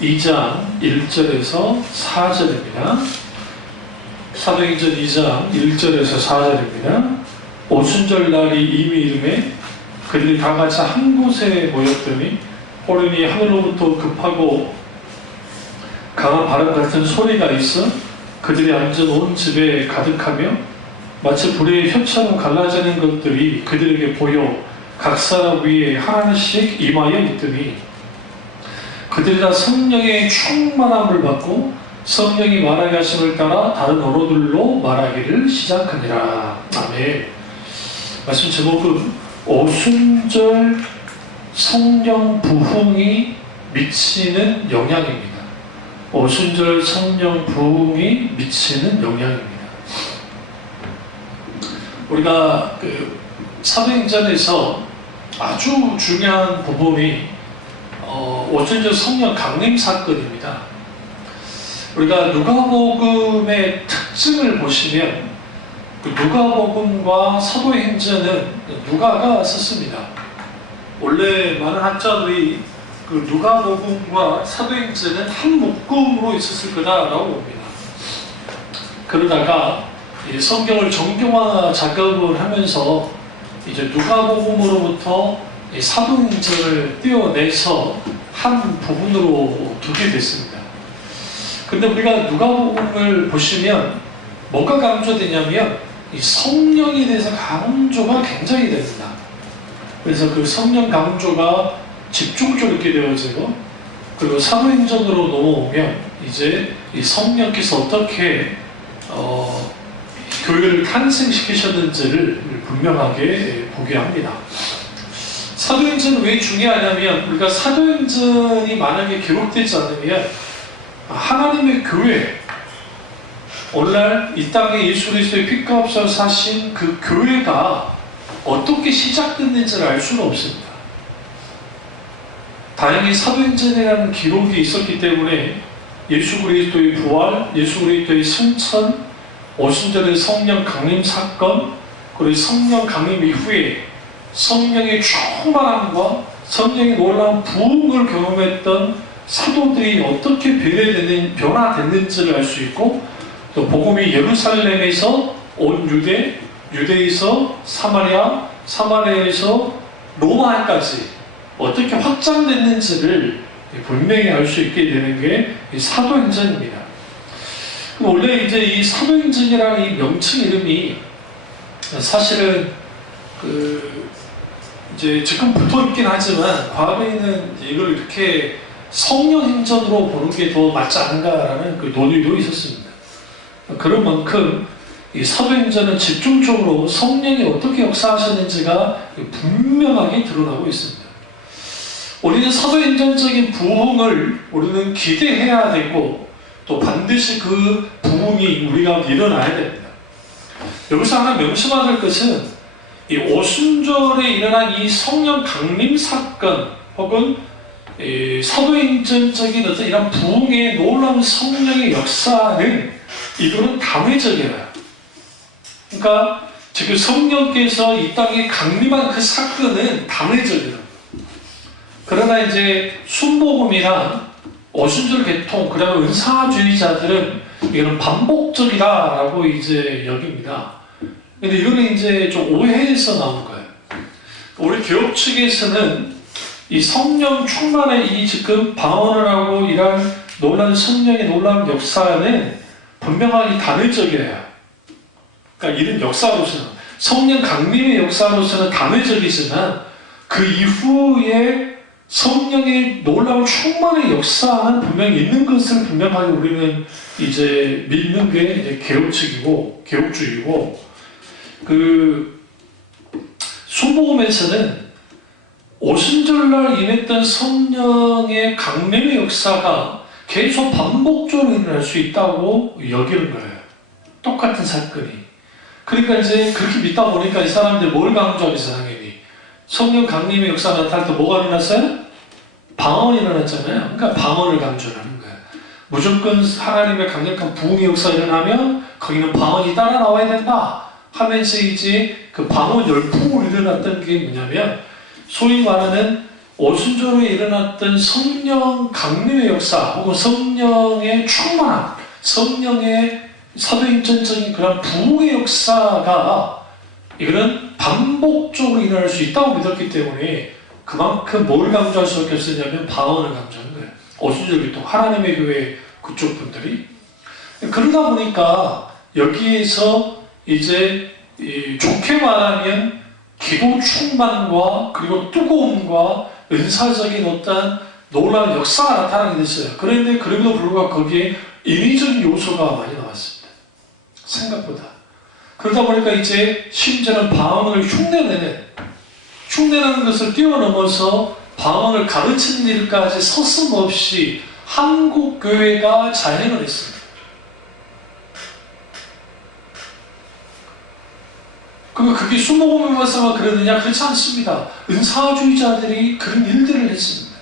2장 1절에서 4절입니다. 사도행전 2장 1절에서 4절입니다. 오순절 날이 이미 이름에 그들이 다 같이 한 곳에 모였더니 호련히 하늘로부터 급하고 강한 바람 같은 소리가 있어 그들이 앉은 온 집에 가득하며 마치 불의 혀처럼 갈라지는 것들이 그들에게 보여 각 사람 위에 하나씩 임하여 있더니 그들이 다 성령의 충만함을 받고 성령이 말하게 하심을 따라 다른 언어들로 말하기를 시작하니라. 아멘. 말씀 제목은 오순절 성령 부흥이 미치는 영향입니다. 오순절 성령 부흥이 미치는 영향입니다. 우리가 사도행전에서 아주 중요한 부분이 오순절 성령 강림 사건입니다. 우리가 누가복음의 특징을 보시면 누가복음과 사도행전은 누가가 썼습니다. 원래 많은 학자들이 누가복음과 사도행전은 한 묶음으로 있었을 거다라고 봅니다. 그러다가 성경을 정교화 작업을 하면서 이제 누가복음으로부터 사도행전을 떼어내서 한 부분으로 두게 됐습니다. 근데 우리가 누가복음을 보시면 뭐가 강조되냐면 이 성령에 대해서 강조가 굉장히 됩니다. 그래서 그 성령 강조가 집중적으로 이렇게 되어지고, 그리고 사도행전으로 넘어오면 이제 이 성령께서 어떻게 교회를 탄생시키셨는지를 분명하게 보게 합니다. 사도행전은 왜 중요하냐면, 우리가 사도행전이 만약에 기록되지 않으면 하나님의 교회, 오늘날 이 땅에 예수 그리스도의 피값을 사신 그 교회가 어떻게 시작됐는지를 알 수는 없습니다. 다행히 사도행전이라는 기록이 있었기 때문에 예수 그리스도의 부활, 예수 그리스도의 승천, 오순절의 성령 강림 사건, 그리고 성령 강림 이후에 성령의 충만함과 성령의 놀라운 부흥을 경험했던 사도들이 어떻게 변화됐는지를 알 수 있고, 또 복음이 예루살렘에서 온 유대, 유대에서 사마리아, 사마리아에서 로마까지 어떻게 확장됐는지를 분명히 알 수 있게 되는 게 사도행전입니다. 원래 이제 이 사도행전이라는 이 명칭 이름이 사실은 이제 지금 붙어 있긴 하지만 과거에는 이걸 이렇게 성령행전으로 보는 게 더 맞지 않은가라는 그 논의도 있었습니다. 그런 만큼 이 사도행전은 집중적으로 성령이 어떻게 역사하셨는지가 분명하게 드러나고 있습니다. 우리는 사도행전적인 부흥을 우리는 기대해야 되고, 또 반드시 그 부흥이 우리가 일어나야 됩니다. 여기서 하나 명심해야 될 것은 이 오순절에 일어난 이 성령 강림 사건 혹은 사도행전적인 어떤 이런 부흥의 놀라운 성령의 역사는 이거는 당회적이에요. 그러니까 지금 성령께서 이 땅에 강림한 그 사건은 당회적이에요. 그러나 이제 순복음이나 오순절 개통, 그다음에 은사주의자들은 이거는 반복적이다라고 이제 여깁니다. 근데 이거는 이제 좀 오해해서 나온 거예요. 우리 교육 측에서는 이 성령 충만의 이 지금 방언을 하고 이런 놀라운 성령의 놀라운 역사는 분명하게 단회적이에요. 그러니까 이런 역사로서는, 성령 강림의 역사로서는 단회적이지만 그 이후에 성령의 놀라운 충만의 역사는 분명히 있는 것을 분명하게 우리는 이제 믿는 게 이제 개혁측이고 개혁주의고, 그 순복음에서는 오순절날 임했던 성령의 강림의 역사가 계속 반복적으로 일어날 수 있다고 여기는 거예요. 똑같은 사건이. 그러니까 이제 그렇게 믿다 보니까 이 사람들이 뭘 강조하겠어요, 당연히. 성령 강림의 역사가 나타날 때 뭐가 일어났어요? 방언이 일어났잖아요. 그러니까 방언을 강조하는 거예요. 무조건 하나님의 강력한 부흥의 역사가 일어나면 거기는 방언이 따라 나와야 된다 하면서 이제 그 방언 열풍으로 일어났던 게 뭐냐면, 소위 말하는 오순절에 일어났던 성령 강림의 역사 혹은 성령의 충만함, 성령의 사도행전적인 그런 부흥의 역사가 이거는 반복적으로 일어날 수 있다고 믿었기 때문에 그만큼 뭘 강조할 수밖에 없었냐면 방언을 강조하는 거예요. 오순절 기도 하나님의 교회 그쪽 분들이. 그러다 보니까 여기에서 이제 좋게 말하면 기도 충만과 그리고 뜨거움과 은사적인 어떤 놀라운 역사가 나타나게 됐어요. 그런데 그럼에도 불구하고 거기에 인위적인 요소가 많이 나왔습니다. 생각보다. 그러다 보니까 이제 심지어는 방언을 흉내내는 것을 뛰어넘어서 방언을 가르치는 일까지 서슴없이 한국 교회가 자행을 했습니다. 그러면 그게 수목원을 봐서만 그러느냐? 그렇지 않습니다. 은사주의자들이 그런 일들을 했습니다.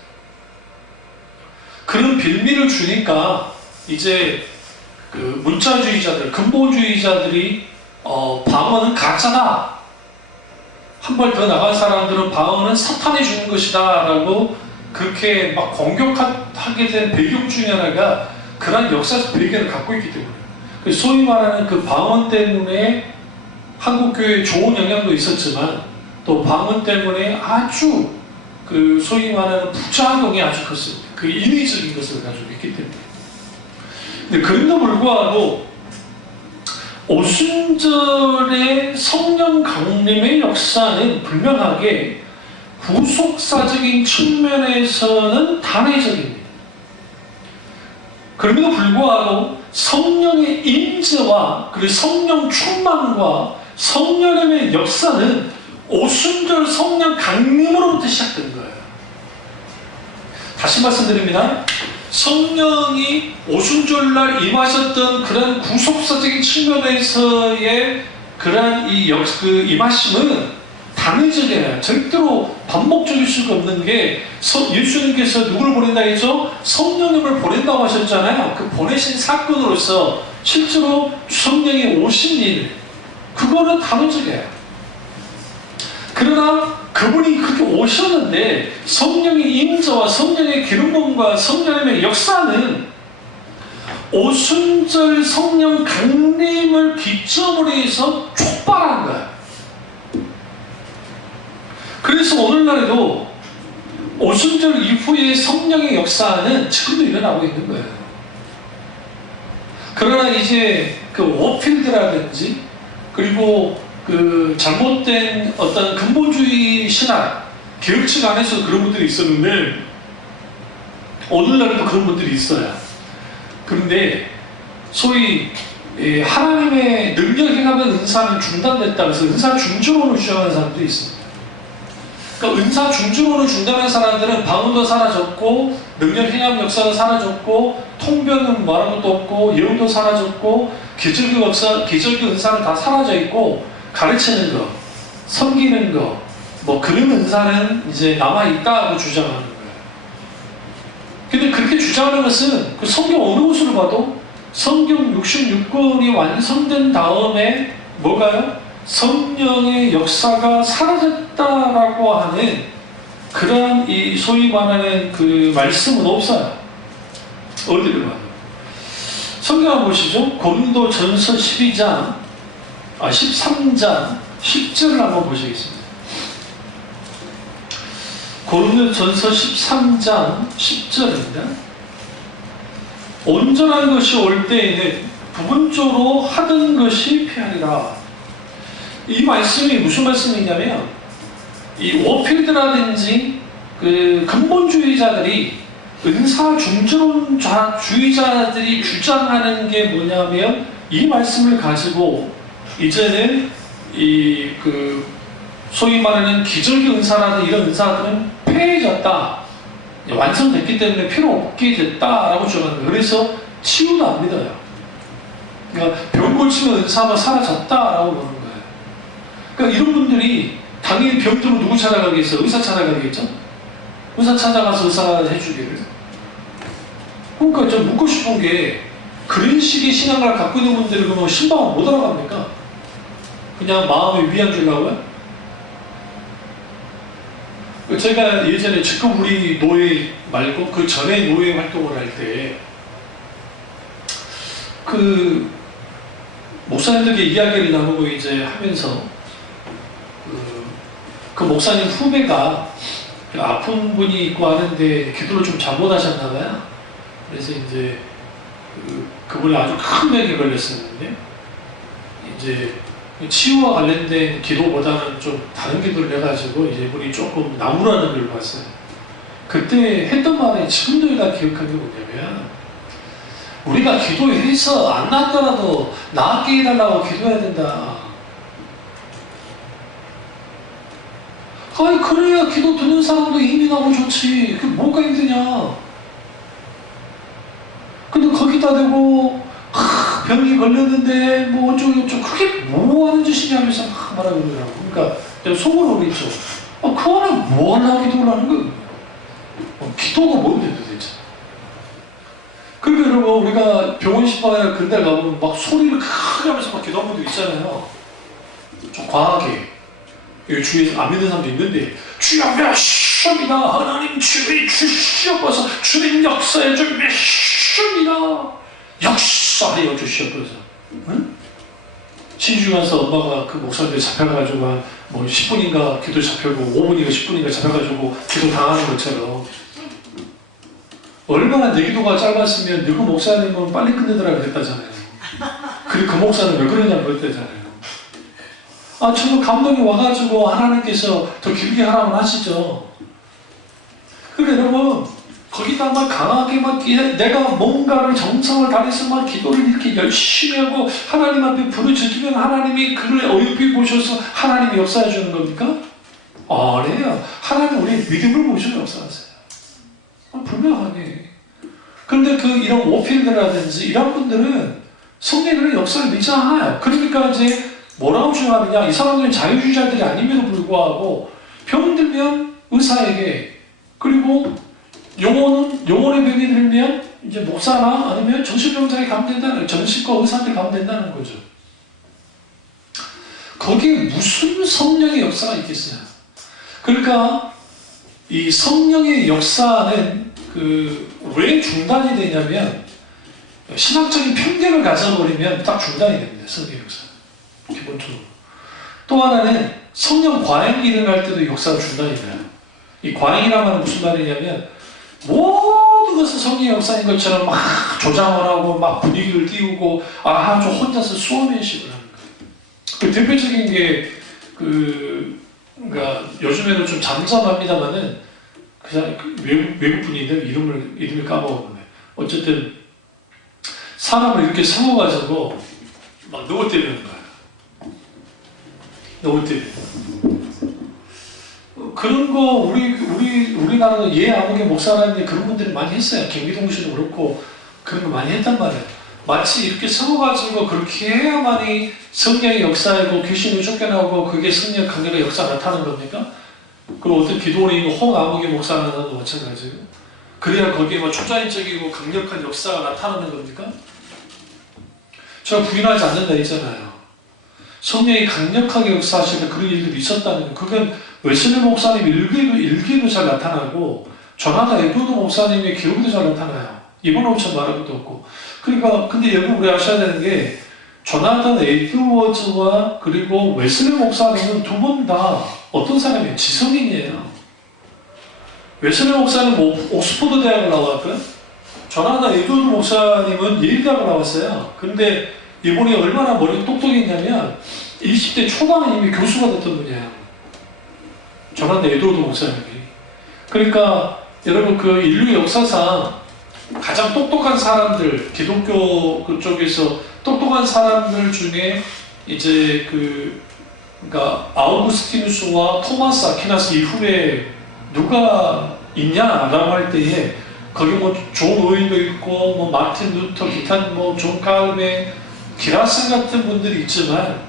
그런 빌미를 주니까 이제 그 문자주의자들, 근본주의자들이 방언은 가짜다. 한 발 더 나간 사람들은 방언은 사탄이 주는 것이다 라고 그렇게 막 공격하게 된 배경 중에 하나가 그런 역사적 배경을 갖고 있기 때문에 소위 말하는 그 방언 때문에 한국교회에 좋은 영향도 있었지만 또 방언 때문에 아주 그 소위 말하는 부작용이 아주 컸습니다. 그 인위적인 것을 가지고 있기 때문에. 근데 그럼에도 불구하고 오순절의 성령 강림의 역사는 분명하게 구속사적인 측면에서는 단회적입니다. 그럼에도 불구하고 성령의 임재와 그리고 성령 충만과 성령의 역사는 오순절 성령 강림으로부터 시작된 거예요. 다시 말씀드립니다. 성령이 오순절날 임하셨던 그런 구속사적인 측면에서의 그런 임하심은 단회적이에요. 절대로 반복적일 수가 없는 게 예수님께서 누구를 보낸다 했죠? 성령님을 보낸다고 하셨잖아요. 그 보내신 사건으로서 실제로 성령이 오신 일, 그거는 단회적이에요. 그러나 그분이 그렇게 오셨는데 성령의 임재와 성령의 기름부음과 성령의 역사는 오순절 성령 강림을 기점으로 해서 촉발한 거예요. 그래서 오늘날에도 오순절 이후의 성령의 역사는 지금도 일어나고 있는 거예요. 그러나 이제 그 워필드라든지 그리고 그 잘못된 어떤 근본주의 신학, 개혁측 안에서 그런 분들이 있었는데 오늘날도 그런 분들이 있어요. 그런데 소위 하나님의 능력 행하는 은사는 중단됐다 그래서 은사 중주론을 주장하는 사람들이 있습니다. 그러니까 은사 중주론을 중단한 사람들은 방언도 사라졌고 능력 행함 역사도 사라졌고 통변은 말할 것도 없고 예언도 사라졌고 기적의 은사는 다 사라져 있고 가르치는 거, 섬기는 거, 뭐 그런 은사는 이제 남아있다고 주장하는 거예요. 근데 그렇게 주장하는 것은 그 성경 어느 곳으로 봐도 성경 66권이 완성된 다음에 뭐가요? 성령의 역사가 사라졌다라고 하는 그러한 이 소위 말하는 그 말씀은 없어요. 어디를 봐도. 성경 한번 보시죠. 고린도전서 13장 10절을 한번 보시겠습니다. 고린도전서 13장 10절입니다. 온전한 것이 올 때에는 부분적으로 하던 것이 피하리라. 이 말씀이 무슨 말씀이냐면 이 워필드라든지 그 근본주의자들이 은사 중주론주의자들이 주장하는 게 뭐냐면 이 말씀을 가지고 이제는 이 그 소위 말하는 기적의 은사라는 이런 은사들은 폐해졌다, 완성됐기 때문에 필요 없게 됐다라고 주장하는 거예요. 그래서 치유도 안 믿어요. 그러니까 병 고치면 은사가 사라졌다라고 보는 거예요. 그러니까 이런 분들이 당연히 병들면 누구 찾아가겠어요? 의사 찾아가겠죠? 의사 찾아가서 의사가 해주기를. 그러니까 좀 묻고 싶은 게 그런 식의 신앙을 갖고 있는 분들이 그러면 신방은 못 알아갑니까? 그냥 마음에 위안 주려고요? 제가 예전에 지금 우리 노예 말고 그 전에 노예 활동을 할 때 그 목사님들께 이야기를 나누고 이제 하면서 그 목사님 후배가 아픈 분이 있고 하는데 기도를 좀 잘못하셨나 봐요. 그래서 이제 그분이 아주 큰 병에 걸렸었는데 이제 치유와 관련된 기도보다는 좀 다른 기도를 해가지고 이제 이분이 조금 나무라는 걸 봤어요. 그때 했던 말이 지금도 다 기억한 게 뭐냐면 우리가 기도해서 안 낫더라도 낫게 해달라고 기도해야 된다. 아니 그래야 기도 듣는 사람도 힘이 나고 좋지. 그게 뭐가 힘드냐. 근데 거기다 대고 병이 걸렸는데 뭐 어쩌고저쩌고 그게 뭐 하는 짓이냐 하면서 막 말하고 그러더라고. 그러니까 내가 속으로 그랬죠. 그 안에 뭐 하려고 기도를 하는 거야. 기도가 뭔데 도대체. 그러니까 여러분 우리가 병원 시방이나 그런 데 가보면 막 소리를 크게 하면서 막 기도하는 분들 있잖아요. 좀 과하게. 여기 주위에 안 믿는 사람도 있는데 주여 몇 시옵니다. 하나님 주의 주시옵소서. 주님 역사에 좀 몇 시옵니다. 역사하여 주시옵소서. 응? 신주 가서 엄마가 그 목사한테 잡혀가지고 뭐 10분인가 기도 잡혀고 5분인가 10분인가 잡혀가지고 기도 당하는 것처럼 얼마나 내 기도가 짧았으면 너그 목사님은 빨리 끝내더라 그랬다잖아요. 그리고 그 목사는 왜 그러냐 그랬다잖아요. 저는 감동이 와가지고 하나님께서 더 길게 하라고 하시죠. 그러니까 여러분 거기다 막 강하게 막 내가 뭔가를 정성을 다해서 막 기도를 이렇게 열심히 하고 하나님 앞에 부르짖으면 하나님이 그를 어여삐 보셔서 하나님이 역사해 주는 겁니까? 아니에요. 하나님 우리 믿음을 보시고 역사하세요. 분명하게. 그런데 이런 오필드라든지 이런 분들은 성령의 역사를 믿지 않아요. 그러니까 이제 뭐라고 주장하느냐, 이 사람들은 자유주의자들이 아님에도 불구하고 병 들면 의사에게, 그리고 영혼의 병이 들면 이제 목사나 아니면 정신병자에 가면 된다는, 정신과 의사한테 가면 된다는 거죠. 거기에 무슨 성령의 역사가 있겠어요? 그러니까 이 성령의 역사는 왜 중단이 되냐면 신학적인 편견을 가져버리면 딱 중단이 됩니다. 성령의 역사. 기본적으로. 또 하나는 성령 과잉이 일어날 때도 역사가 중단이 돼요. 이 과잉이라는 말은 무슨 말이냐면 모든 것은 성령의 역사인 것처럼 막 조장을 하고 막 분위기를 띄우고 아주 혼자서 수험의식을 하는 거예요. 그 대표적인 게 그러니까 요즘에는 좀 잠잠합니다만은 그냥 외국 분인데 이름을 까먹었는데 어쨌든 사람을 이렇게 세워가지고 막 누워 때리는 거야. 누워 때리는 그런 거 우리나라는 예아무개 목사라는데 그런 분들이 많이 했어요. 경기동 씨도 그렇고 그런 거 많이 했단 말이에요. 마치 이렇게 세워가지고 그렇게 해야만이 성령의 역사이고 귀신이 쫓겨나고 그게 성령 강력의 역사가 나타나는 겁니까? 그리고 어떤 기도원에 있는 홍아무개 목사라도 마찬가지고 그래야 거기에 막 초자연적이고 강력한 역사가 나타나는 겁니까? 제가 부인하지 않는다 했잖아요. 성령이 강력하게 역사하시는 그런 일들이 있었다는 거. 그건 웨슬리 목사님 일기도 잘 나타나고 조나단 에드워드 목사님의 기록도 잘 나타나요. 이번 오천 말할 것도 없고. 그러니까 근데 여러분 우리 아셔야 되는 게 조나단 에드워즈와 그리고 웨슬리 목사님은 두 분 다 어떤 사람이에요? 지성인이에요. 웨슬리 목사님 옥스퍼드 대학을 나왔고요. 조나단 에드워드 목사님은 예일 대학을 나왔어요. 근데 이분이 얼마나 머리가 똑똑했냐면 20대 초반에 이미 교수가 됐던 분이에요. 조나단 에드워드 목사님이. 그러니까 여러분 인류 역사상 가장 똑똑한 사람들, 기독교 그쪽에서 똑똑한 사람들 중에 이제 그러니까 아우구스티누스와 토마스 아퀴나스 이후에 누가 있냐라고 할 때에 거기 뭐 존 오일도 있고 뭐 마틴 루터, 기타 뭐 존 칼빈, 기라슨 같은 분들이 있지만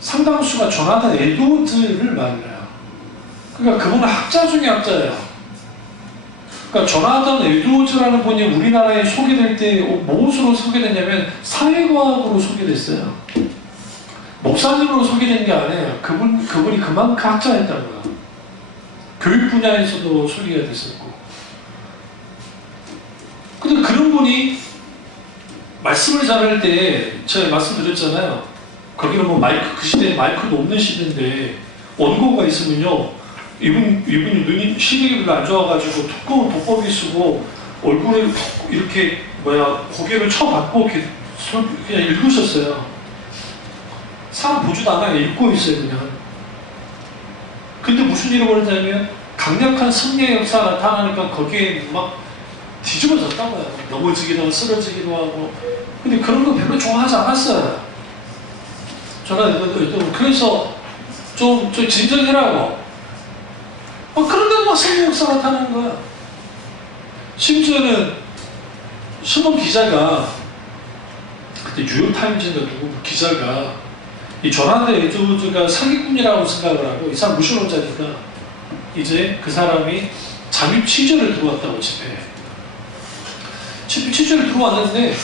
상당수가 조나단 에드워즈를 말해요. 그러니까 그분은 학자 중에 학자예요. 그러니까 조나단 에드워즈라는 분이 우리나라에 소개될 때 무엇으로 소개됐냐면 사회과학으로 소개됐어요. 목사님으로 소개된 게 아니에요. 그분이 그만큼 학자였다는 거예요. 교육 분야에서도 소개가 됐었고. 근데 그런 분이 말씀을 잘할 때 제가 말씀드렸잖아요. 거기는 뭐 마이크, 그 시대에 마이크도 없는 시대인데 원고가 있으면요, 이분이 눈이 시력이 별로 안 좋아가지고 두꺼운 돋보기 쓰고 얼굴에 이렇게 고개를 쳐박고 이렇게 그냥 읽으셨어요. 사람 보지도 않아요. 읽고 있어요, 그냥. 근데 무슨 일이 벌어졌냐면 강력한 성령의 역사가 나타나니까 거기에 막 뒤집어졌다고요. 넘어지기도 하고 쓰러지기도 하고. 근데 그런 거 별로 좋아하지 않았어요. 그래서 좀 진정해라고. 그런데도 막 성령 역사가 나타나는 거야. 심지어는 신문 기자가, 그때 뉴욕타임즈인가 누구 기자가 이 조나단 에드워즈가 사기꾼이라고 생각을 하고, 이 사람 무신론자니까 이제 그 사람이 잠입 취재를 들어왔다고, 집에 취재를 들어왔는데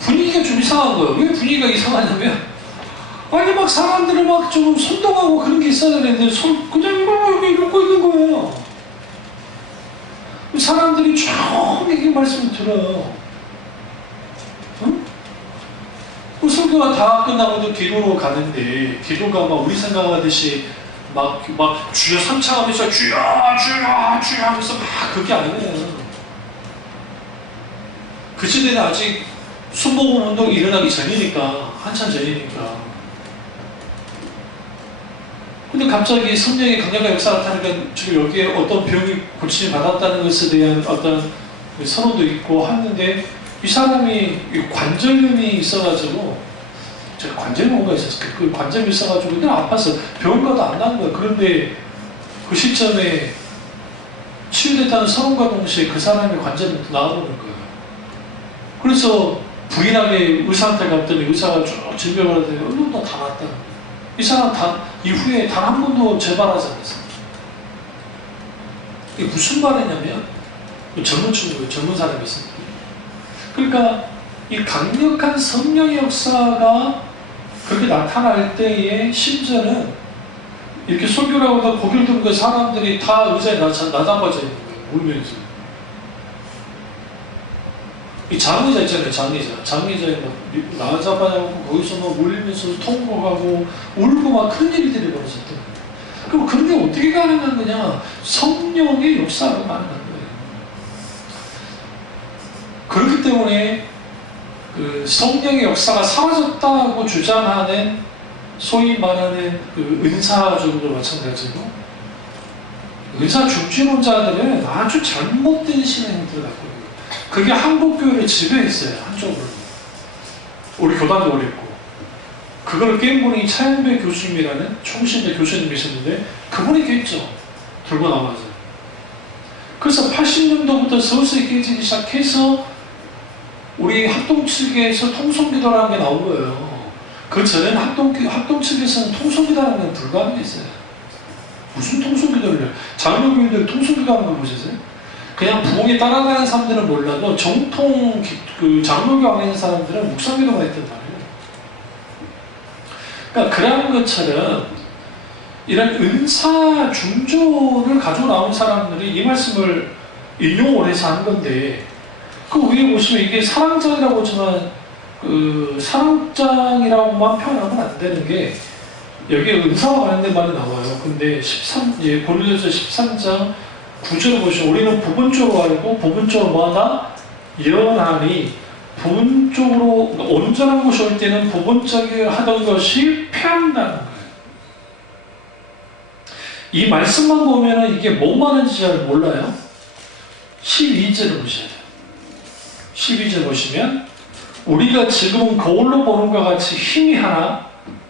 분위기가 좀 이상한 거예요. 왜 분위기가 이상하냐면, 아니 막 사람들을 막 좀 선동하고 그런 게 있어야 되는데 그냥 이러고 있는 거예요. 사람들이 조용히 말씀을 들어요. 응? 그 설교가 다 끝나고도 기도로 가는데, 기도가 막 우리 생각하듯이 막 주여 삼창하면서 주여 주여 주여 하면서 막 그게 아니에요. 그 시대는 아직 순복음 운동이 일어나기 전이니까, 한참 전이니까. 근데 갑자기 성령의 강력한 역사가 나타나니까 지금 여기에 어떤 병이 고침을 받았다는 것에 대한 어떤 선언도 있고 하는데, 이 사람이 관절염이 있어가지고, 제가 관절염이 있었어요. 그 관절염이 있어가지고 그냥 아팠어. 병원 가도 안 나는 거예요. 그런데 그 시점에 치유됐다는 선언과 동시에 그 사람의 관절염이 나아보는 거예요. 그래서 부인하게 의사한테 갔더니 의사가 쭉 질병을 하더니 다 났다. 이 사람 이후에 단 한 번도 재발하지 않았어요. 이게 무슨 말이냐면, 젊은 친구예요. 젊은 사람이 있습니다. 그러니까 이 강력한 성령의 역사가 그렇게 나타날 때에 심지어는 이렇게 설교를 하고 고개를 들고 사람들이 다 의자에 나다봐져 있는 거예요. 울면서. 이 장의자 있잖아요. 장의자에 막 나잡아가고 거기서 막 울면서 통곡하고 울고 막 큰 일들이 벌어졌던 거예요. 그럼 그런 게 어떻게 가능한 거냐? 성령의 역사로 가능한 거예요. 그렇기 때문에 그 성령의 역사가 사라졌다고 주장하는 소위 말하는 그 은사적으로 마찬가지로, 은사 중진론자들은 아주 잘못된 신앙들을 갖고 있어요. 그게 한국교회를 지배했어요. 한쪽으로. 우리 교단도 그랬고. 그걸 깬 분이 차영배 교수님이라는 총신대 교수님이셨는데, 그분이 깼죠. 들고 나와서. 그래서 80년도부터 서서히 깨지기 시작해서 우리 합동 측에서 통성기도라는 게 나온 거예요. 그 전에는 합동 측에서는 통성기도라는 건 불가능했어요. 무슨 통성기도를 해요? 장로교인들 통성기도 하는 거 보셨어요? 그냥 부흥에 따라가는 사람들은 몰라도 정통 그 장로교 안에 있는 사람들은 묵상기도만 했단 말이에요. 그러니까 그런 것처럼 이런 은사 중조를 가지고 나온 사람들이 이 말씀을 인용을 해서 한 건데, 그 위에 보시면 이게 사랑장이라고 하지만 그 사랑장이라고만 표현하면 안 되는 게, 여기에 은사와 관련된 말이 나와요. 근데 고린도서 13장 9절을 보시면, 우리는 부분적으로 알고 부분적으로 뭐하다? 예언하니, 부분적으로 온전한 것이 올 때는 부분적이 하던 것이 패한다는 거예요. 이 말씀만 보면 이게 뭐만 하는지 잘 몰라요. 12절을 보셔야 돼요. 12절 보시면, 우리가 지금 거울로 보는 것 같이 희미하나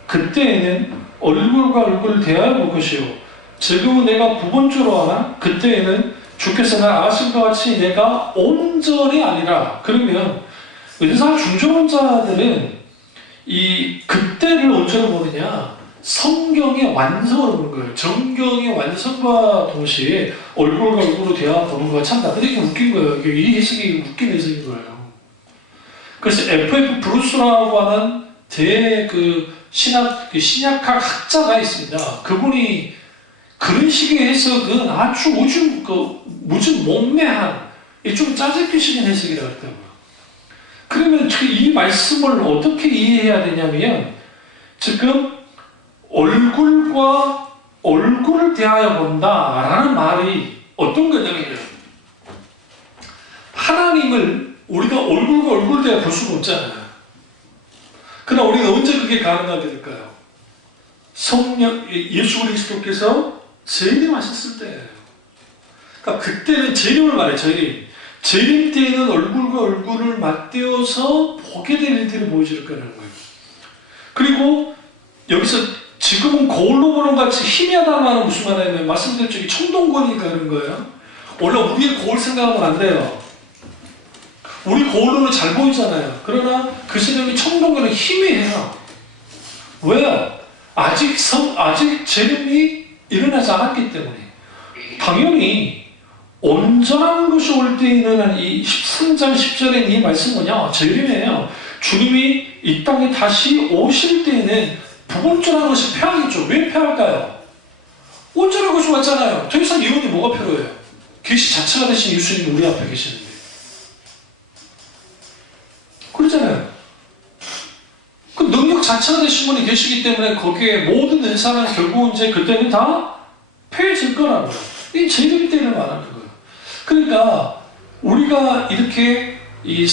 그때에는 얼굴과 얼굴을 대하여 볼 것이요, 지금은 내가 부분적으로 하나 그때에는 주께서 날 아신 것 같이 내가 온전히 아니라. 그러면 은사 중조론자들은 이 그때를 어쩌로 보느냐, 성경의 완성으로 보는 거예요. 정경의 완성과 동시에 얼굴과 얼굴로 대화 보는 거가 참 나쁘게 웃긴 거예요. 이 해석이 웃긴 해석인 거예요. 그래서 F.F. 브루스라고 하는 신약학 학자가 있습니다. 그분이 그런 식의 해석은 아주 무슨 몸매한, 좀 짜깁기식인 해석이라고 했다고요. 그러면 이 말씀을 어떻게 이해해야 되냐면, 지금 얼굴과 얼굴을 대하여 본다라는 말이 어떤 거냐면요. 하나님을 우리가 얼굴과 얼굴을 대하여 볼 수가 없잖아요. 그러나 우리가 언제 그게 가능하게 될까요? 성령, 예수 그리스도께서 재림하셨을 때예요. 그러니까 그때는 재림을 말해요. 재림 때에는 얼굴과 얼굴을 맞대어서 보게 될 일들이 보여질 거라는 거예요. 그리고 여기서 지금은 거울로 보는 것 같이 희미하다는 말은 무슨 말이냐면, 말씀드렸죠. 청동거리니까 그런 거예요. 원래 우리의 거울 생각하면 안 돼요. 우리 거울로는 잘 보이잖아요. 그러나 그 사람이 청동거리는 희미해요. 왜요? 아직 재림이 일어나지 않았기 때문에. 당연히 온전한 것이 올 때 일어난 이 13장 10절의 이 말씀은 뭐냐? 재림이에요. 주님이 이 땅에 다시 오실 때에는 부분절한 것이 패하겠죠. 왜 패할까요? 온전한 것이 왔잖아요. 더 이상 이혼이 뭐가 필요해요? 계시 자체가 되신 예수님이 우리 앞에 계시는데. 그러잖아요. 그 능력 자체가 되신 분이 계시기 때문에 거기에 모든 은사는 결국 이제 그때는 다 패해질 거라고요. 이 재림 때를 말하는 거예요. 그러니까 우리가 이렇게 이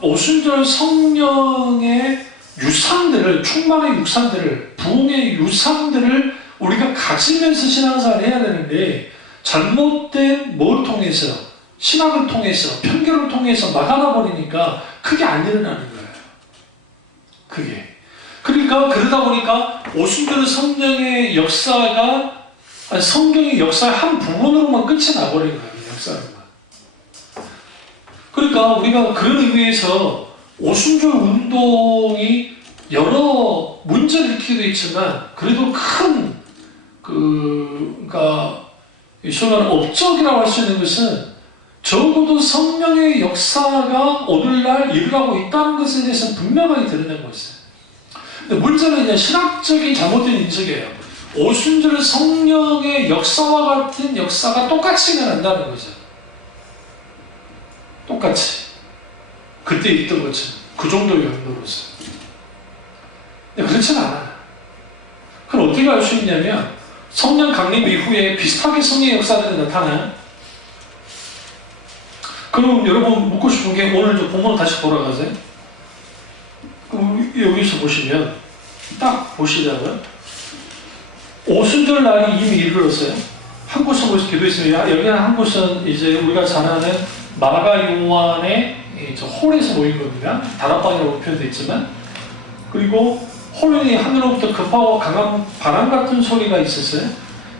오순절 성령의 유산들을, 충만의 유산들을, 부흥의 유산들을 우리가 가지면서 신앙생활을 해야 되는데, 잘못된 뭘 통해서, 신학을 통해서, 편견을 통해서 막아놔 버리니까 그게 안 일어나는 거예요. 그게. 그러니까 그러다 보니까 오순절 성령의 역사가 성경의 역사의 한 부분으로만 끝이 나버린 거예요. 역사로만. 그러니까 우리가 그런 의미에서 오순절 운동이 여러 문제를 일으키기도 있지만, 그래도 큰 그러니까 소위 말하는 업적이라고 할 수 있는 것은 적어도 성령의 역사가 오늘날 일어나고 있다는 것에 대해서는 분명하게 드러낸 것이에요. 근데 문제는 이제 신학적인 잘못된 인식이에요. 오순절 성령의 역사와 같은 역사가 똑같이 일어난다는 거죠. 똑같이. 그때 있던 것처럼. 그 정도의 연도로서. 근데 그렇지는 않아요. 그럼 어떻게 알 수 있냐면, 성령 강림 이후에 비슷하게 성령의 역사들이 나타나요. 그럼 여러분 묻고 싶은 게, 오늘 본문을 다시 돌아가세요. 여기서 보시면 딱 보시자고요. 오순절 날이 이미 이르렀어요. 한 곳은 벌써 기도했습니다. 여기는 한 곳은 이제 우리가 잘 아는 마가 요한의 홀에서 모인 겁니다. 다락방이라고 표현되어 있지만, 그리고 호련이 하늘로부터 급하고 강한 바람 같은 소리가 있었어요.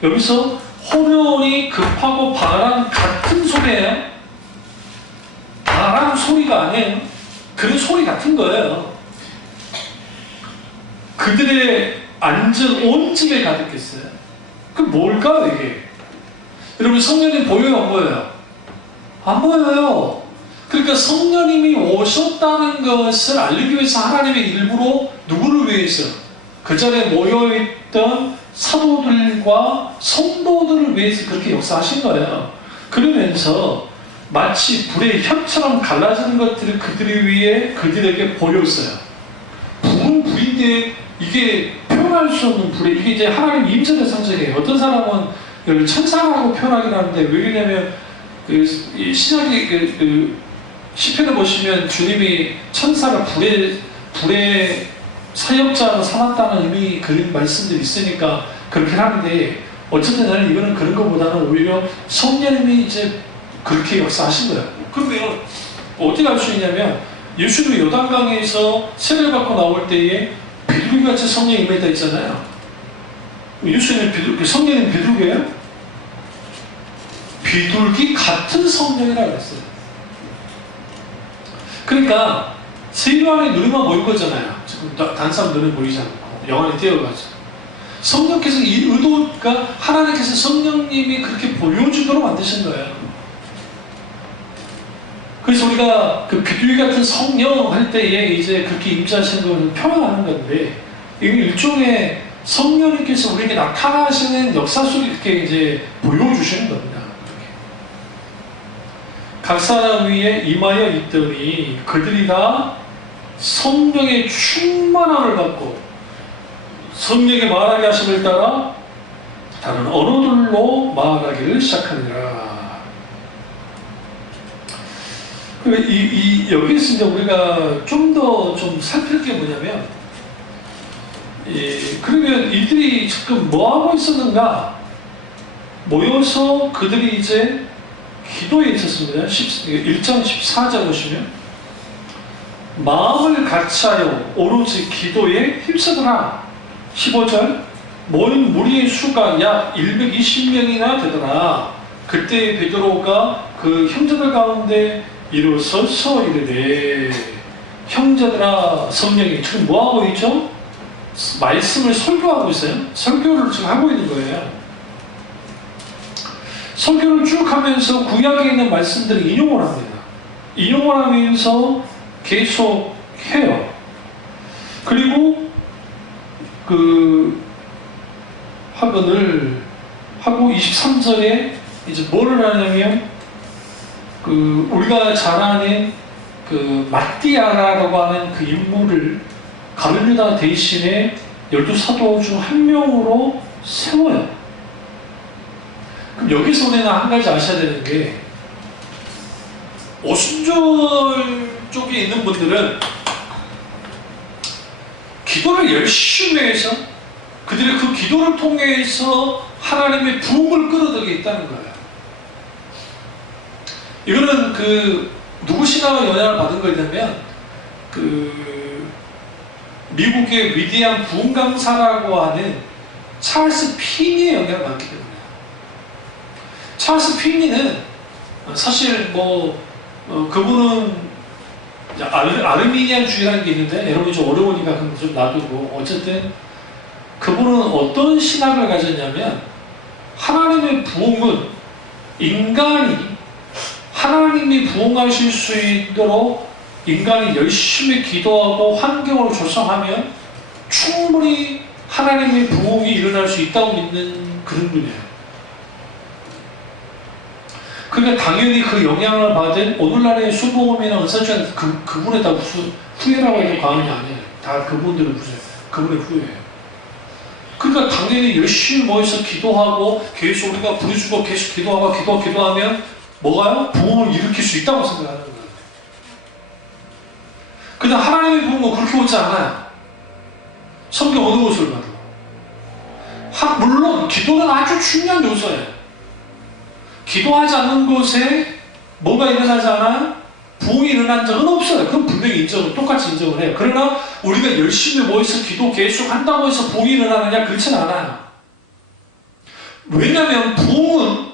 여기서 호련이 급하고 바람 같은 소리예요. 바람 소리가 아니에요. 그런 소리 같은 거예요. 그들의 앉은 온 집에 가득했어요. 그 뭘까 이게? 여러분, 성령님 보여요, 안 보여요? 안 보여요. 그러니까 성령님이 오셨다는 것을 알리기 위해서 하나님의 일부러 누구를 위해서? 그 자리에 모여있던 사도들과 성도들을 위해서 그렇게 역사하신 거예요. 그러면서 마치 불의 혀처럼 갈라지는 것들을 그들을 위해 그들에게 보였어요. 불은 불인데 이게 표현할 수 없는 불에, 이게 이제 하나님 임재의 상징이에요. 어떤 사람은 천사라고 표현하긴 하는데, 왜냐면 신약의 시편을 보시면 주님이 천사가 불의 사역자로 삼았다는 의미 그런 말씀들이 있으니까 그렇게 하는데, 어쨌든 나는 이거는 그런 것보다는 오히려 성령님이 이제 그렇게 역사하신 거예요. 그러면 어떻게 알 수 있냐면, 예수도 요단강에서 세례를 받고 나올 때에 비둘기같이 성령이 임했다 있잖아요. 예수님 성령님 비둘기예요? 비둘기 같은 성령이라고 했어요. 그러니까 세로 안에 눈에만 보일 거잖아요. 지금 다른 사람 눈에 보이지 않고 영안에 띄어가지고. 성령께서 이 의도가, 하나님께서 성령님이 그렇게 보여주도록 만드신 거예요. 그래서 우리가 그 비둘기 같은 성령 할 때에 이제 그렇게 임재하시는 걸 표현하는 건데, 이게 일종의 성령님께서 우리에게 나타나시는 역사 속에 그렇게 이제 보여주시는 겁니다. 각 사람 위에 임하여 있더니 그들이 다 성령의 충만함을 받고 성령의 말하게 하심을 따라 다른 언어들로 말하기를 시작하니라. 여기서 이제 우리가 좀 더 좀 살필 게 뭐냐면, 그러면 이들이 지금 뭐 하고 있었는가? 모여서 그들이 이제 기도에 있었습니다. 1장 14절 보시면 마음을 같이하여 오로지 기도에 힘쓰더라. 15절 모인 무리의 수가 약 120명이나 되더라. 그때 베드로가 그 형제들 가운데 일어서서 이르되 형제들아, 성령이 지금 뭐하고 있죠? 말씀을 설교하고 있어요. 설교를 지금 하고 있는 거예요. 설교를 쭉 하면서 구약에 있는 말씀들을 인용을 합니다. 인용을 하면서 계속 해요. 그리고 그 학원을 하고 23절에 이제 뭐를 하냐면 우리가 잘 아는 마띠아라고 하는 그 인물을 가룟유다 대신에 12사도 중 한 명으로 세워요. 그럼 여기서 우리는 한 가지 아셔야 되는 게, 오순절 쪽에 있는 분들은 기도를 열심히 해서 그들의 그 기도를 통해서 하나님의 부흥을 끌어들게 있다는 거예요. 이거는 누구 신학의 영향을 받은 거냐면 미국의 위대한 부흥 강사라고 하는 찰스 피니의 영향을 받기 때문에. 찰스 피니는 사실 그분은 아르미니안주의라는 게 있는데 여러분이 좀 어려우니까 좀 놔두고, 어쨌든 그분은 어떤 신학을 가졌냐면, 하나님의 부흥은 인간이 하나님이 부흥하실 수 있도록 인간이 열심히 기도하고 환경을 조성하면 충분히 하나님의 부흥이 일어날 수 있다고 믿는 그런 분이에요. 그러니까 당연히 그 영향을 받은 오늘날의 수복음이나 은사주는 그분의 다 후예라고 해도 과언이 아니에요. 다 그분들의 그분의 후예예요. 그러니까 당연히 열심히 모여서 기도하고 계속 우리가 부르주고 계속 기도하면 뭐가요? 부흥을 일으킬 수 있다고 생각하는 거예요. 근데 하나님의 부흥은 그렇게 오지 않아요. 성경 어느 곳을 봐도. 물론 기도는 아주 중요한 요소예요. 기도하지 않는 곳에 뭐가 일어나지 않아요? 부흥이 일어난 적은 없어요. 그건 분명히 똑같이 인정을 해요. 그러나 우리가 열심히 모여서 기도 계속 한다고 해서 부흥이 일어나느냐? 그렇진 않아요. 왜냐하면 부흥은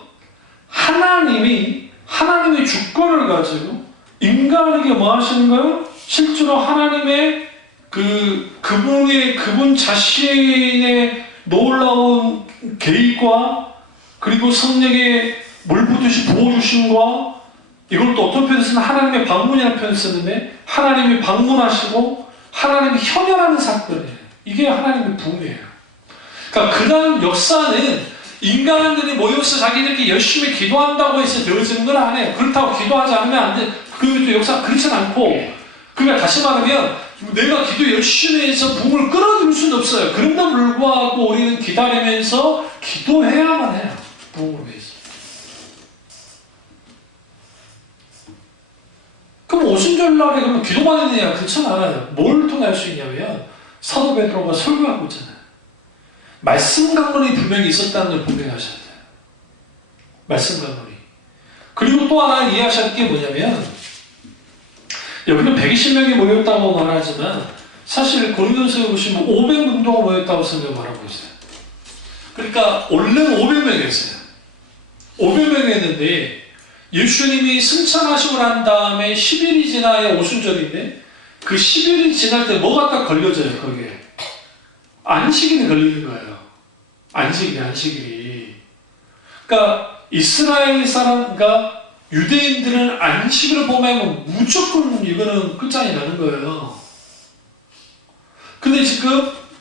하나님의 주권을 가지고 인간에게 뭐 하시는 거예요? 실제로 하나님의 그분 자신의 놀라운 계획과 그리고 성령의 물붓듯이 부어주심과, 이걸 또 어떤 표현을 쓰면 하나님의 방문이라는 표현을 쓰는데, 하나님이 방문하시고 하나님이 현현하는 사건이에요. 이게 하나님의 부흥이에요. 그러니까 그 다음 역사는 인간들이 모여서 자기들끼리 열심히 기도한다고 해서 되어지는 건 아니에요. 그렇다고 기도하지 않으면 안 돼. 그것도 역사 그렇진 않고, 그러니까 다시 말하면 내가 기도 열심히 해서 부흥을 끌어들일 수는 없어요. 그럼에도 불구하고 우리는 기다리면서 기도해야만 해요. 부흥을 위해서. 그럼 오순절날에 그러면 기도만 했느냐? 그렇지 않아요. 뭘 통해 할 수 있냐면, 사도 베드로가 설교하고 있잖아요. 말씀 강론이 분명히 있었다는 걸 분명히 하셔야 돼요. 말씀 강론이. 그리고 또 하나 이해하셔야 할 게 뭐냐면, 여기는 120명이 모였다고 말하지만 사실 고린도서에 보시면 500문도가 모였다고 성경 말하고 있어요. 그러니까 원래는 500명이었어요. 500명이었는데 예수님이 승천하시고 난 다음에 10일이 지나야 오순절인데, 그 10일이 지날 때 뭐가 딱 걸려져요. 거기에 안식일이 걸리는 거예요. 안식일이. 그러니까 이스라엘 사람과 유대인들은 안식일을 보면 무조건 이거는 끝장이 나는 거예요. 근데 지금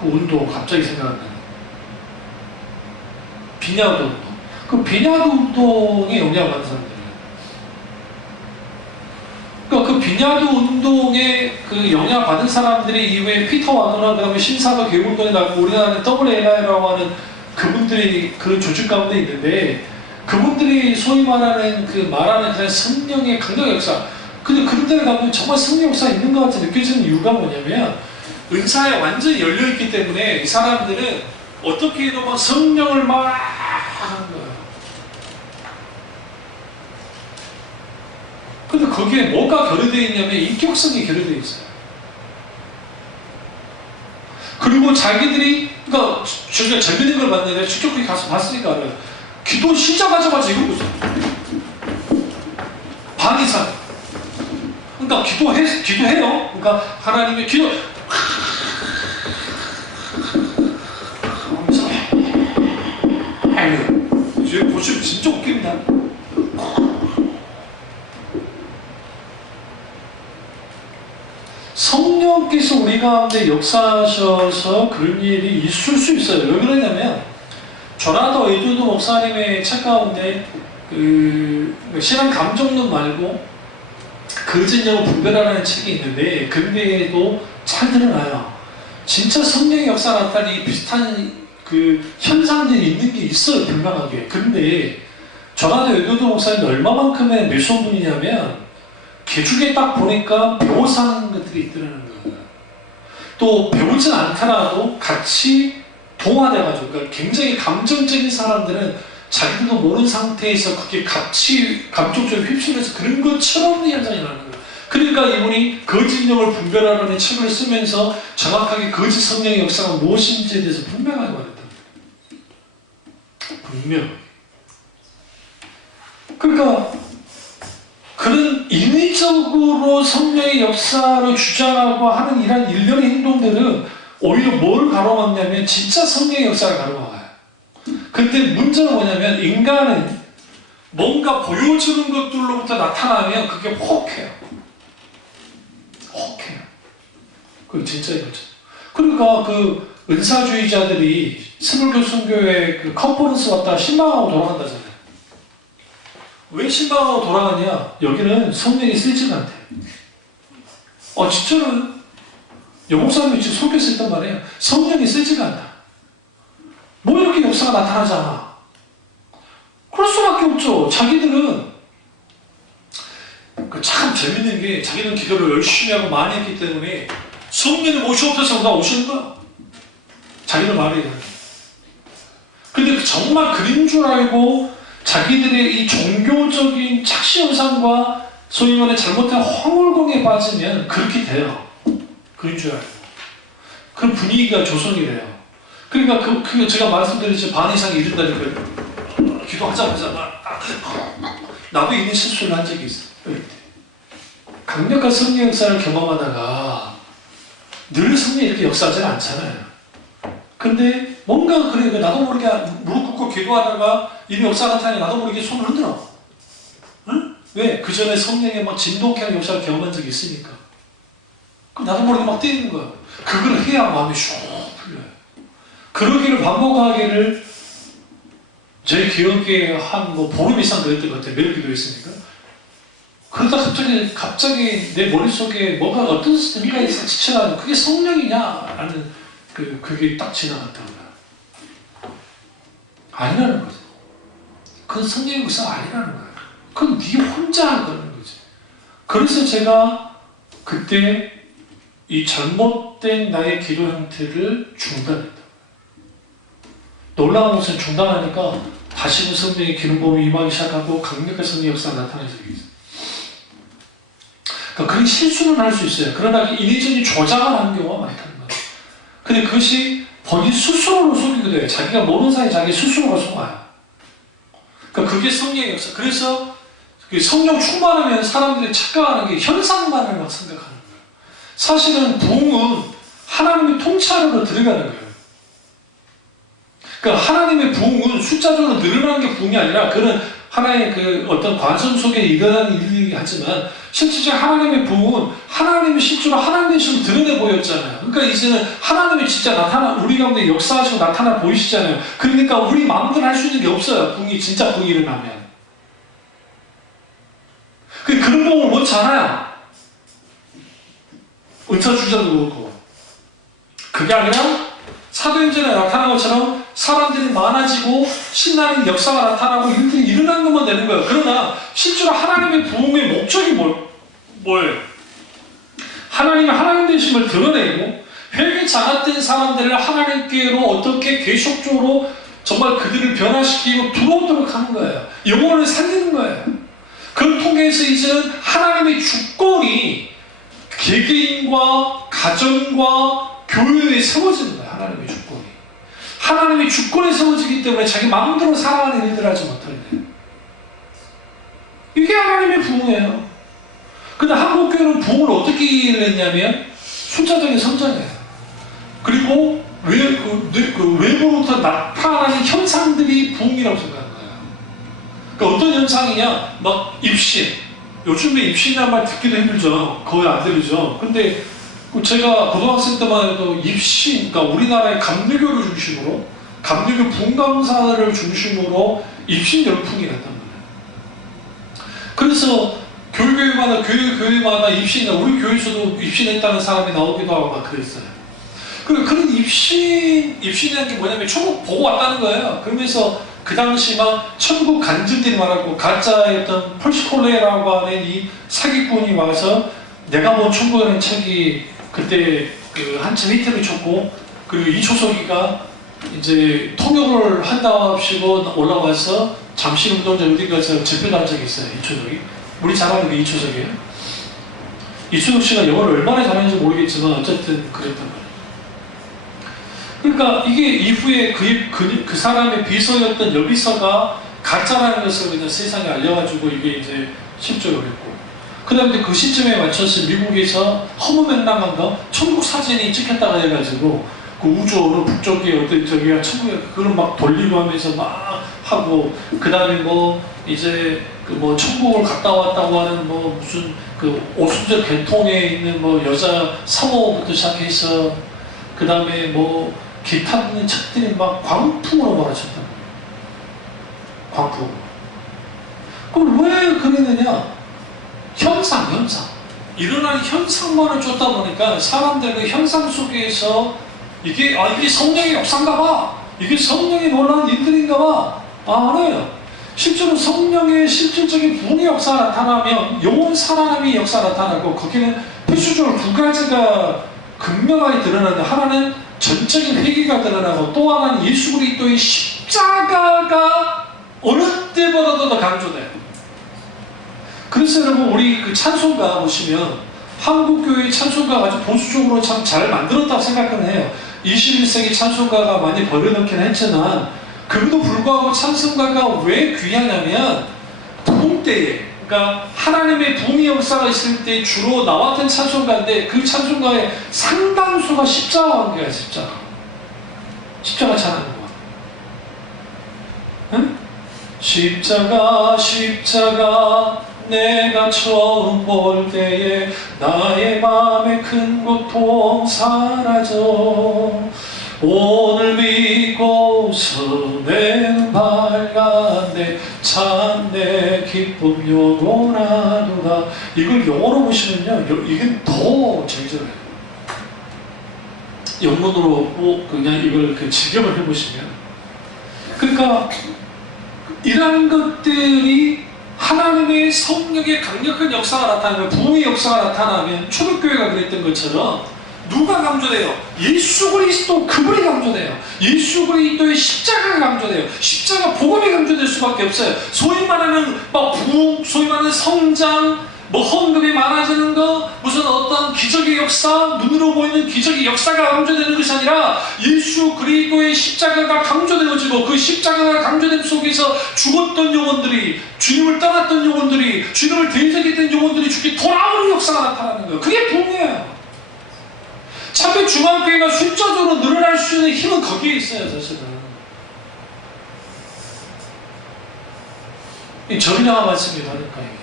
그 운동 갑자기 생각나는 비냐드 운동. 그 비냐드 운동에 영향을 받은 사람들이에요. 그러니까 그 비냐드 운동에 그 영향을 받은 사람들이 이후에 피터 와드나 그다음에 신사도 개운동에 나고 우리나라는 WNI라고 하는 그분들이 그런 조직 가운데 있는데 그분들이 소위 말하는 그런 성령의 강력 역사. 근데 그런 데를 가면 정말 성령 역사가 있는 것 같이 느껴지는 이유가 뭐냐면 은사에 완전히 열려있기 때문에 이 사람들은 어떻게 해도 막 성령을 막 하는 거예요. 근데 거기에 뭐가 결여되어 있냐면 인격성이 결여되어 있어요. 그리고 자기들이, 그러니까 저희가 재밌는 걸 봤는데 축적기 가서 봤으니까 알아요. 기도 시작하자마자 이러고 있어요. 반 이상. 그러니까 기도해요. 그러니까 하나님의 기도, 지금 보시면 진짜 웃깁니다. 성령께서 우리 가운데 역사하셔서 그런 일이 있을 수 있어요. 왜 그러냐면 조나단 에듀드 목사님의 책 가운데 신앙 감정론 말고 거짓력을 분별하라는 책이 있는데 근데에도 잘 드러나요. 진짜 성령의 역사 나타나는 비슷한 그 현상들이 있는 게 있어요. 분명하게. 근데 조나단 에듀드 목사님이 얼마만큼의 매수한 분이냐면 개죽에 딱 보니까 배워사는 것들이 있더라는 거예요. 또 배우진 않더라도 같이 동화돼가지고 그러니까 굉장히 감정적인 사람들은 자기들도 모르는 상태에서 그게 같이 감정적으로 휩쓸려서 그런 것처럼 현상이 나는 거예요. 그러니까 이분이 거짓력을 분별하라는 책을 쓰면서 정확하게 거짓 성령의 역사가 무엇인지에 대해서 분명하게 말했다. 분명. 그러니까 그런 인위적으로 성령의 역사를 주장하고 하는 이런 일련의 행동들은 오히려 뭘 가로막냐면 진짜 성령의 역사를 가로막아요. 근데 문제는 뭐냐면 인간은 뭔가 보여주는 것들로부터 나타나면 그게 혹해요. 혹해요. 그게 진짜 이거죠. 그러니까 그 은사주의자들이 스물교순교회 그 컨퍼런스 왔다가 실망하고 돌아간다잖아요. 왜 실망하고 돌아가냐? 여기는 성령이 쓰지가 않대. 진짜로요? 여목사님이 지금 속에서 했단 말이에요. 성령이 쓰지가 않다. 뭐 이렇게 역사가 나타나지 않아? 그럴 수밖에 없죠. 자기들은 참 재밌는 게 자기는 기도를 열심히 하고 많이 했기 때문에 성령이 오시옵소서 나 오시는 거야. 자기들 말이 돼. 근데 정말 그린 줄 알고 자기들의 이 종교적인 착시현상과 소위 말해 잘못된 황홀공에 빠지면 그렇게 돼요. 그런 줄 알고. 그런 분위기가 조성이 돼요. 그러니까 제가 말씀드렸지 반 이상이 이른다니까 기도하자마자 나도 이미 실수를 한 적이 있어. 강력한 성령 역사를 경험하다가 늘 성령이 이렇게 역사하지 않잖아요. 근데 뭔가 그래 나도 모르게 무릎 꿇고 기도하다가 이미 역사가 나타나니 나도 모르게 손을 흔들어. 응? 왜? 그 전에 성령의 막 진동케 하는 역사를 경험한 적이 있으니까. 그럼 나도 모르게 막 때리는 거야. 그걸 해야 마음이 슉 풀려요. 그러기를 반복하기를 제 기억에 한 보름 이상 그랬던 것 같아요. 매일 기도했으니까. 그러다 갑자기 내 머릿속에 뭐가 어떤 의미가 있어 지쳐가지고 그게 성령이냐? 라는 그게 딱 지나갔다는 거야. 아니라는 거죠. 그건 성령의 역사가 아니라는 거야. 그건 네 혼자 한 거라는 거지. 그래서 제가 그때 이 잘못된 나의 기도 형태를 중단했다. 놀라운 것은 중단하니까 다시는 성령의 기름 부음이 임하기 시작하고 강력한 성령의 역사가 나타나기 시작했어요. 그러니까 그게 실수는 할 수 있어요. 그러나 인위적인 조작을 하는 경우가 많다는 거예요. 근데 그것이 본인 스스로로 속이게 돼요. 자기가 모르는 사이에 자기 스스로가 속아요. 그러니까 그게 성령의 역사. 그래서 성령 충만하면 사람들이 착각하는 게 현상만을 막 생각하는 거예요. 사실은 부흥은 하나님의 통치 안으로 들어가는 거예요. 그러니까 하나님의 부흥은 숫자적으로 늘어나는 게 부흥이 아니라 그는 하나의 그 어떤 관성 속에 일어나는 일이긴 하지만 실질적으로 하나님의 부흥은 하나님이 실제로 하나님의 신을 드러내 보였잖아요. 그러니까 이제는 하나님이 진짜 우리 가운데 역사하시고 나타나 보이시잖아요. 그러니까 우리 마음대로 할 수 있는 게 없어요. 부흥이 진짜 부흥이 일어나면. 그런 부흥을 원치 않아요. 은사 주자도 그렇고. 그게 아니라 사도행전에 나타난 것처럼 사람들이 많아지고 신나는 역사가 나타나고 일들이 일어나는 것만 되는 거예요. 그러나 실제로 하나님의 부흥의 목적이 뭐예요? 하나님의 하나님 되심을 드러내고 회개치 않았던 사람들을 하나님께로 어떻게 계속적으로 정말 그들을 변화시키고 들어오도록 하는 거예요. 영혼을 살리는 거예요. 그걸 통해서 이제는 하나님의 주권이 개개인과 가정과 교회에 세워지는 거예요. 하나님의 주권이. 하나님의 주권에 세워지기 때문에 자기 마음대로 살아가는 일들을 하지 못하게 돼요. 이게 하나님의 부흥이에요. 근데 한국교회는 부흥을 어떻게 이해를 했냐면 숫자적인 성장이에요. 그리고 외부로부터 나타나는 현상들이 부흥이라고 생각하는 거예요. 그러니까 어떤 현상이냐? 막 입신. 요즘에 입신이라는 말 듣기도 힘들죠. 거의 안 들리죠. 근데 제가 고등학생 때만 해도 입신, 그러니까 우리나라의 감리교를 중심으로, 감리교 분강사를 중심으로 입신 열풍이 났단 말이에요. 그래서 교회마다 입신, 우리 교회에서도 입신했다는 사람이 나오기도 하고 막 그랬어요. 그런 입신이라는 게 뭐냐면 천국 보고 왔다는 거예요. 그러면서 그 당시 막 천국 간증들이 말하고 가짜의 어떤 펄시콜레라고 하는 이 사기꾼이 와서 내가 본 천국이라는 책이 그때 한참 히트를 쳤고, 그리고 이초석이가 이제 통역을 한다합시고 올라와서 잠실운동장 어디 가서 집회도 한 적이 있어요. 이초석이. 우리 잘 아는 게 이초석이에요. 이초석 씨가 영어를 얼마나 잘하는지 모르겠지만 어쨌든 그랬단 말이에요. 그러니까 이게 이후에 그 사람의 비서였던 여비서가 가짜라는 것을 그냥 세상에 알려가지고 이게 이제 실족을 했고, 그 다음에 그 시점에 맞춰서 미국에서 허무맹랑한 거 천국 사진이 찍혔다가 해가지고 그 우주 어느 북쪽에 어떤 저기가 천국에 그걸 막 돌리고 하면서 막 하고, 그 다음에 뭐 이제 뭐 천국을 갔다 왔다고 하는 뭐 무슨 그 오순절 개통에 있는 뭐 여자 사모부터 시작해서 그 다음에 뭐 기타 있는 책들이 막 광풍으로 몰아쳤단 말이에요. 광풍. 그럼 왜 그러느냐? 현상. 일어나는 현상만을 쫓다 보니까 사람들 그 현상 속에서 이게 성령의 역사인가 봐. 이게 성령이 놀라는 일들인가 봐. 아니에요. 실제로 성령의 실질적인 부흥의 역사가 나타나면 영혼 살아남의 역사가 나타나고, 거기는 필수적으로 두 가지가 극명하게 드러나는데, 하나는 전적인 회개가 드러나고 또 하나는 예수 그리스도의 십자가가 어느 때보다도 더 강조돼요. 그래서 여러분, 우리 그 찬송가 보시면 한국교회의 찬송가가 아주 보수적으로 참 잘 만들었다고 생각은 해요. 21세기 찬송가가 많이 버려놓긴 했지만, 그럼에도 불구하고 찬송가가 왜 귀하냐면 부흥 때에, 그러니까 하나님의 부흥의 역사가 있을 때 주로 나왔던 찬송가인데, 그 찬송가의 상당수가 십자가 관계야. 십자가 찬양한 거야. 응? 십자가 내가 처음 볼 때에 나의 마음의 큰 고통 사라져, 오늘 믿고서 내 눈 밝았네, 참 내 기쁨 영원하도다. 이걸 영어로 보시면요, 이게 더 절절해요. 영문으로 그냥 이걸 직역을 해보시면, 그러니까 이러한 것들이 하나님의 성령의 강력한 역사가 나타나면, 부흥의 역사가 나타나면 초대교회가 그랬던 것처럼 누가 강조돼요? 예수 그리스도, 그분이 강조돼요. 예수 그리스도의 십자가가 강조돼요. 십자가 복음이 강조될 수밖에 없어요. 소위 말하는 막 부흥, 소위 말하는 성장, 뭐 헌금이 많아지는 거, 무슨 어떤 기적의 역사, 눈으로 보이는 기적의 역사가 강조되는 것이 아니라 예수 그리스도의 십자가가 강조되어지고, 그 십자가가 강조됨 속에서 죽었던 영혼들이, 주님을 떠났던 영혼들이, 주님을 대적했던 영혼들이 죽게 돌아오는 역사가 나타나는 거예요. 그게 부흥이에요. 참된 중앙교회가 숫자적으로 늘어날 수 있는 힘은 거기에 있어요, 사실은. 이 전량한 말씀이기도 하니까 이게.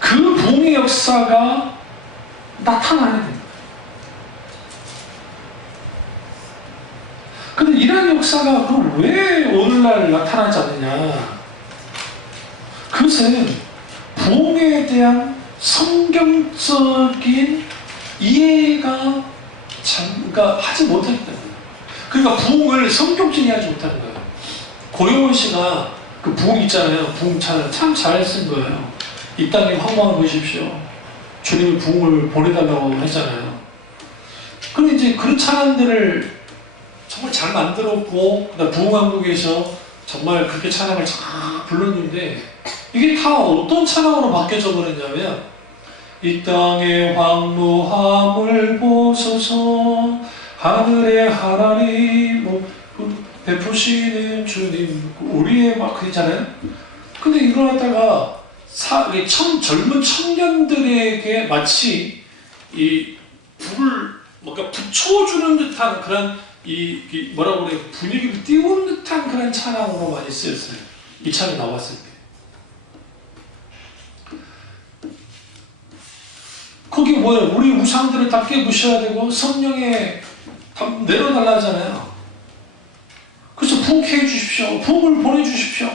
그 부흥의 역사가 나타나야 됩니다. 근데 이러한 역사가 그럼 왜 오늘날 나타나지 않느냐? 그것은 부흥에 대한 성경적인 이해가 그러니까 하지 못했기 때문에. 그러니까 부흥을 성경적인 이해하지 못하는 거예요. 고영원 씨가 그 부흥 있잖아요. 부흥 찬양 참 잘 쓴 거예요. 이 땅에 황망을 보십시오. 주님의 부흥을 보내달라고 했잖아요. 그런데 이제 그런 찬양들을 정말 잘 만들었고, 부흥왕국에서 정말 그렇게 찬양을 잘 불렀는데, 이게 다 어떤 찬양으로 바뀌어져 버렸냐면, 이 땅의 황무함을 보소서, 하늘의 하나님, 베푸시는 주님, 우리의 막 그랬잖아요. 근데 이걸 갖다가 젊은 청년들에게 마치 이 불을 뭔가 붙여주는 듯한 그런 뭐라고 그래, 분위기를 띄우는 듯한 그런 찬양으로 많이 쓰였어요. 이 찬이 나왔을 때. 그게 뭐예요? 우리 우상들을 다 깨부셔야 되고 성령에 다 내려달라 하잖아요. 그래서 부흥케 해주십시오. 부흥을 보내주십시오.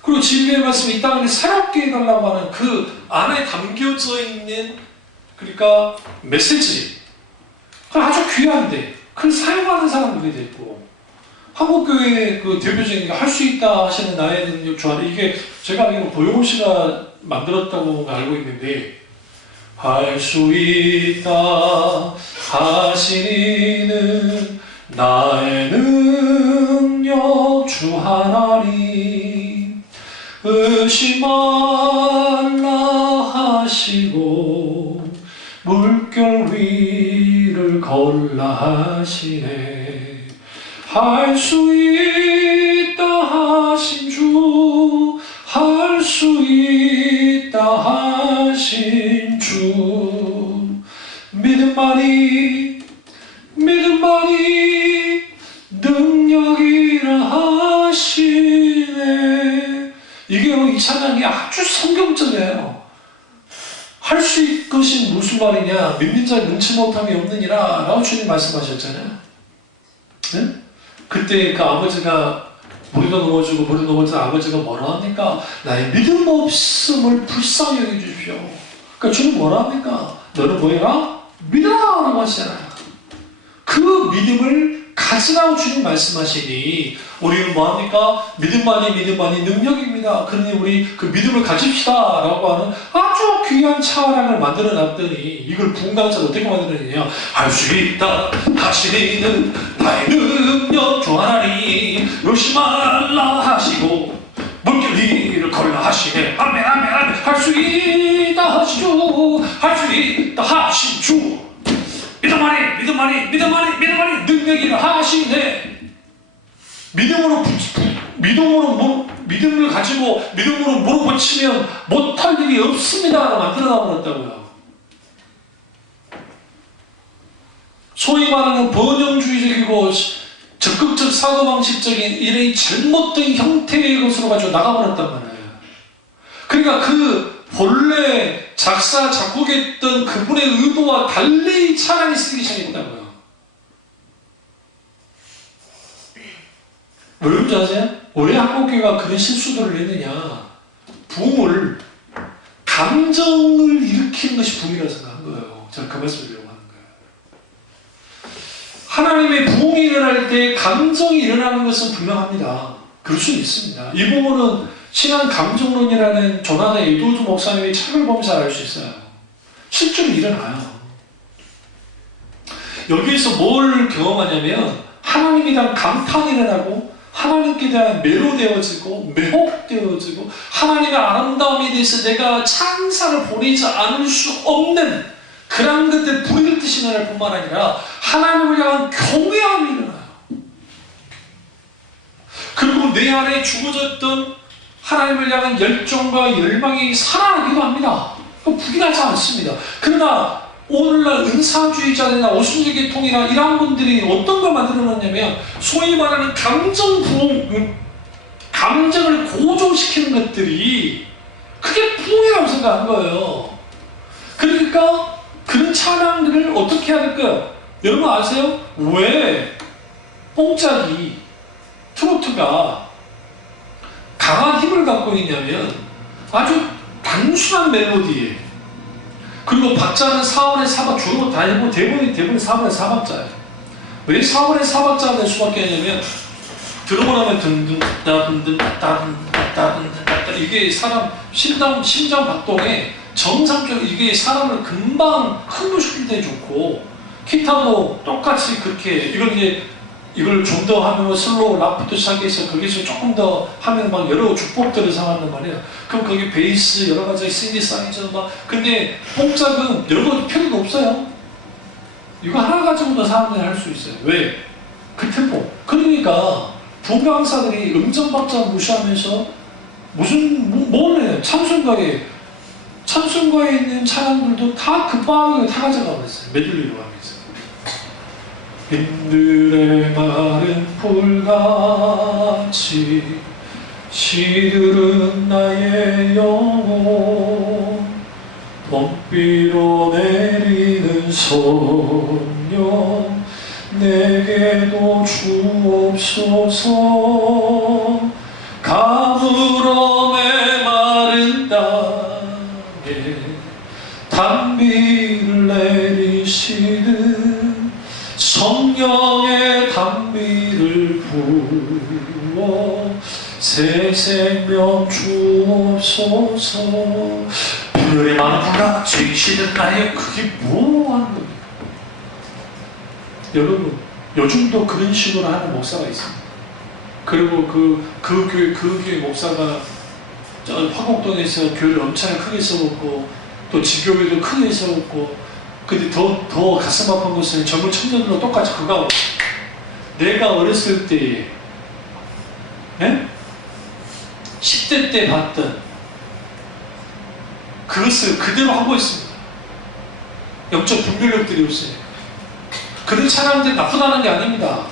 그리고 진리의 말씀이 이 땅을 새롭게 해달라고 하는 그 안에 담겨져 있는, 그러니까 메시지, 그건 아주 귀한데 그걸 사용하는 사람들이 됐고, 한국교회 그 대표적인 할 수 있다 하시는 나의 능력 좋아하는, 이게 제가 알기로 고영호 씨가 만들었다고 알고 있는데, 할 수 있다 하시는 나의 능력 주 하나님, 의심 말라 하시고 물결 위를 걸라 하시네. 할 수 있다 하신 주, 할 수 있다 하신 주, 믿음만이 능력이라 하시네. 이게 이 찬양이 아주 성경적이에요. 할 수 있는 것이 무슨 말이냐? 믿는 자 능치 못함이 없느니라 라고 주님 말씀하셨잖아요. 네? 그때 그 아버지가 머리가 넘어지고 아버지가 뭐라 합니까? 나의 믿음 없음을 불쌍히 여겨주십시오. 그러니까 주님 뭐라 합니까? 너는 뭐해라? 믿어라 라고 하시잖아요. 그 믿음을 가지라고 주님 말씀하시니 우리는 뭐합니까? 믿음만이 능력입니다. 그러니 우리 그 믿음을 가집시다 라고 하는 아주 귀한 찬양을 만들어 놨더니, 이걸 부흥강사가 어떻게 만들었느냐? 할 수 있다 하시는 나의 능력 주 하나님, 의심 말라 하시고 물결 위를 걸라 하시네. 아멘 아멘 아멘. 할 수 있다 하시죠. 할 수 있다 하신 주, 믿음만이 능력이라 하시네. 믿음을 가지고 믿음으로 물어붙이면 못할 일이 없습니다. 만들어 놔버렸다고요. 소위 말하는 번영주의적이고 적극적 사고방식적인 이런 잘못된 형태의 것으로 가지고 나가버렸단 말이에요. 그러니까 그 본래 작사 작곡했던 그분의 의도와 달리 찬양이 쓰기 시작했다고요. 왜 그런지 아세요? 왜 한국교회가 그런 실수들을 했느냐? 부흥을, 감정을 일으키는 것이 부흥이라고 생각한 거예요. 제가 그 말씀을 드리려고 하는 거예요. 하나님의 부흥이 일어날 때 감정이 일어나는 것은 분명합니다. 그럴 수 있습니다. 이 부분은 신앙 감정론이라는 조나단 에드워드 목사님의 책을 보면서 알 수 있어요. 실제로 일어나요. 여기에서 뭘 경험하냐면 하나님에 대한 감탄이 일어나고, 하나님께 대한 매료되어지고 매혹되어지고, 하나님의 아름다움에 대해서 내가 찬사를 보내지 않을 수 없는 그런 것들 불일 듯이 일어날 뿐만 아니라 하나님을 향한 경외함이 일어나요. 그리고 내 안에 죽어졌던 하나님을 향한 열정과 열망이 살아나기도 합니다. 부인하지 않습니다. 그러나 오늘날 은사주의자들이나 오순절 계통이나 이런 분들이 어떤 걸 만들어 놨냐면 소위 말하는 감정 부흥, 감정을 고조시키는 것들이 그게 부흥이라고 생각한 거예요. 그러니까 그런 찬양들을 어떻게 해야 될까요? 여러분 아세요? 왜 뽕짝이 트로트가 강한 힘을 갖고 있냐면 아주 단순한 멜로디에, 그리고 박자는 4분의 4박, 주로 대부분 4분의 4박자예요. 왜 4분의 4박자가 될 수밖에 없냐면 들어보고 나면 든든 따 이게 사람 심장 박동에 정상적으로 이게 사람을 금방 흥분시킬 때 좋고, 기타도 똑같이 그렇게 이걸 좀 더 하면 슬로우 락부터 시작해서 거기서 조금 더 하면 막 여러 주법들을 사용한단 말이에요. 그럼 거기 베이스 여러 가지 신디사이저 막, 근데 뽕짝은 여러 가지 필요가 없어요. 이거 하나 가지고도 사람들이 할 수 있어요. 왜? 그 템포. 그러니까 부강사들이 음정박자 무시하면서 뭐네 찬송가에 있는 찬양들도 다 급하게 다 가져가 버렸어요. 메들리로 하면서. 빈들의 마른 풀같이 시들은 나의 영혼, 봄비로 내리는 성령 내게도 주옵소서. 가물어 메마른 땅에 단비를 내리시는 성령의 단비를 부어 새 생명 주옵소서. 빈들의 마른 풀같이 시들은 나의, 그게 뭐 하는 겁니까? 여러분 요즘도 그런 식으로 하는 목사가 있습니다. 그리고 그 교회 목사가 화곡동에서 교회를 엄청 크게 세웠고 또 지교회도 크게 세웠고, 근데 더 가슴 아픈 것은 젊은 청년들도 똑같이 그거 하고, 내가 어렸을 때에 10대 때 봤던 그것을 그대로 하고 있습니다. 영적 분별력들이 없어요. 그런 찬양들이 나쁘다는 게 아닙니다.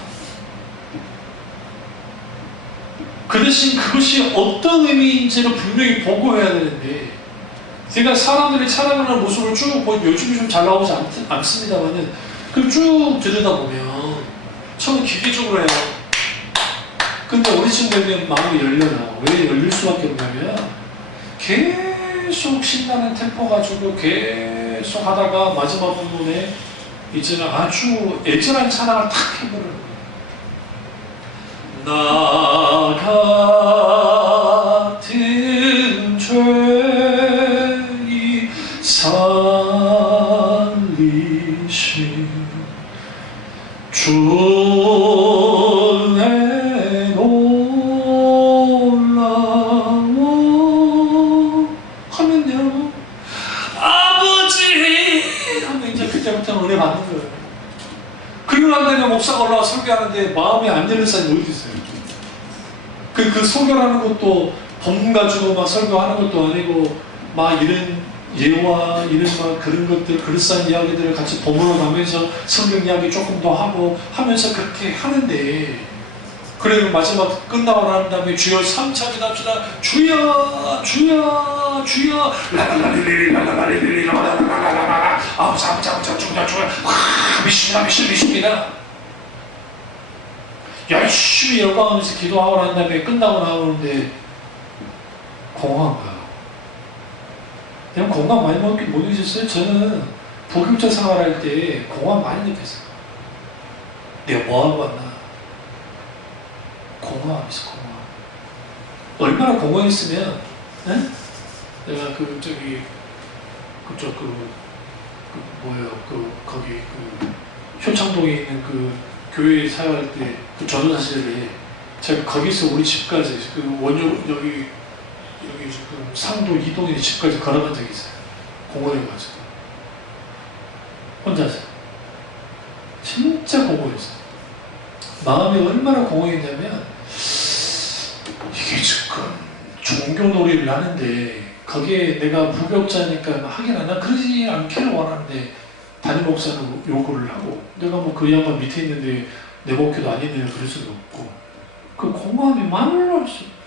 그 대신 그것이 어떤 의미인지를 분명히 보고해야 되는데, 제가 사람들이 찬양하는 모습을 쭉 보면 요즘이 좀 잘 나오지 않습니다만은 그걸 쭉 들여다보면 처음에 기계적으로 해요. 근데 어느 쯤 되면 마음이 열려요. 왜 열릴 수밖에 없냐면 계속 신나는 템포 가지고 계속 하다가 마지막 부분에 이제는 아주 애절한 찬양을 탁 해버리는 거예요. 나 같은 죄이 살리신 주의 놀라워 하면요, 아버지 하면 이제 그때부터 은혜 받는 거예요. 그리고 난 다음에 목사가 올라와 설교하는데 마음이 안 열릴 사람이 어디 있어요? 그 설교하는 것도 돈 가지고 막 설교하는 것도 아니고 막 이런 예와 이런 막 그런 것들, 그럴싸한 이야기들을 같이 버무려 가면서 성경 이야기 조금 더 하고 하면서 그렇게 하는데, 그리고 마지막 끝나고 난 다음에 주여 3차기 합시다. 주여 주여 주여 라라라리리 라라라리리 라라라라라라 아버지 주여 미십니다. 열심히 열광하면서 기도하고 난 다음에 끝나고 나오는데 공허한 거야. 그냥 공감 많이 못 느꼈어요. 저는 복음자 생활할 때 공감 많이 느꼈어요. 내가 뭐하고 왔나? 공허함이었어. 얼마나 공허했으면, 내가 거기 효창동에 있는 그 교회 사역할 때 그 전도사실에 제가 거기서 우리 집까지 여기 지금 상도 이동에 집까지 걸어간 적이 있어요. 공허해가지고 혼자서 진짜 공허했어요. 마음이 얼마나 공허했냐면, 이게 지금 종교놀이를 하는데 거기에 내가 부교육자니까 하긴 안 나 그러지 않기를 원하는데 담임 목사는 요구를 하고 내가 뭐 그 양반 밑에 있는데 내 목회도 아닌데 그럴 수는 없고 그 공감이 말로 할 수 없어요.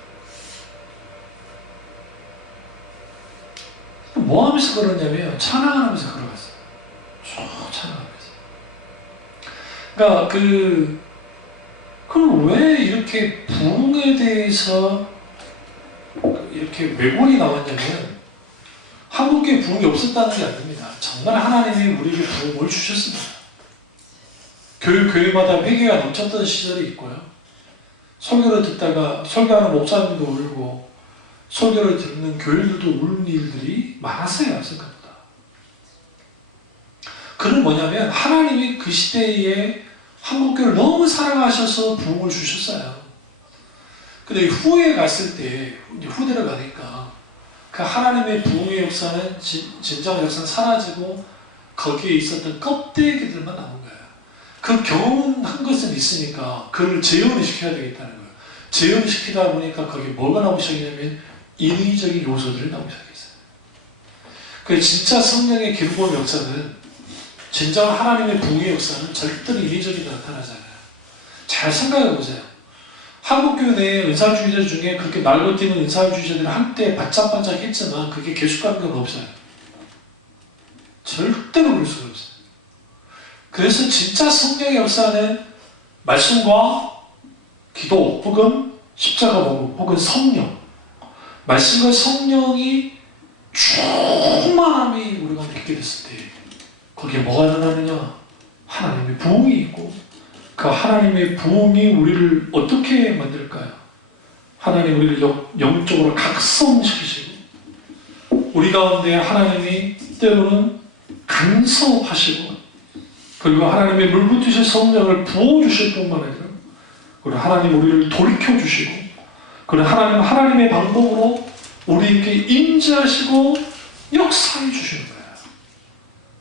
뭐 하면서 그러냐면 찬양하면서 걸어갔어요. 쭉 찬양하면서. 그러니까 그럼 왜 이렇게 부흥에 대해서 이렇게 왜곡이 나왔냐면 한국에 부흥이 없었다는 게 아닙니다. 정말 하나님이 우리에게 부흥을 주셨습니다. 교회마다 회개가 넘쳤던 시절이 있고요. 설교를 듣다가 설교하는 목사님도 울고 설교를 듣는 교인들도 우는 일들이 많았어요. 생각보다. 그건 뭐냐면 하나님이 그 시대에 한국교회를 너무 사랑하셔서 부흥을 주셨어요. 근데 후에 갔을 때 이제 후대로 가니까 그 하나님의 부흥의 역사는 진정한 역사는 사라지고 거기에 있었던 껍데기들만 남은 거예요. 그 경험한 것은 있으니까 그걸 재현을 시켜야 되겠다는 거예요. 재현을 시키다 보니까 거기에 뭐가 나오기 시작했냐면 인위적인 요소들이 나오기 시작했어요. 그 진짜 성령의 기록의 역사는 진정 하나님의 부흥의 역사는 절대로 인위적이 나타나잖아요. 잘 생각해 보세요. 한국교회 내에 은사주의자 중에 그렇게 날로 뛰는 은사주의자들이 한때 반짝반짝 했지만 그게 계속가는 건 없어요. 절대로 그럴 수가 없어요. 그래서 진짜 성령의 역사는 말씀과 기도 혹은 십자가 복음 혹은 성령 말씀과 성령이 충만함이 우리가 믿게 됐을 때 거기에 뭐가 일어나느냐? 하나님의 부흥이 있고 그 하나님의 부흥이 우리를 어떻게 만들까요? 하나님 우리를 영적으로 각성시키시고 우리 가운데 하나님이 때로는 간섭하시고 그리고 하나님의 물붓으신 성령을 부어주실 뿐만 아니라 그리고 하나님 우리를 돌이켜주시고 그리고 하나님의 방법으로 우리에게 임재하시고 역사해 주시는 거예요.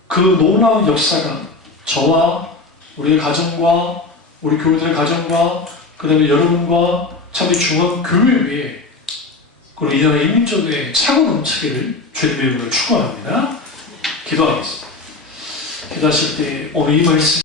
그 놀라운 역사가 저와 우리의 가정과 우리 교우들의 가정과 그 다음에 여러분과 참이 중앙교회 위에 그리고 이 나라 인민족에 차고 넘치기를 주님의 이름으로 축원합니다. 기도하겠습니다. 기도하실 때 오늘 이 말씀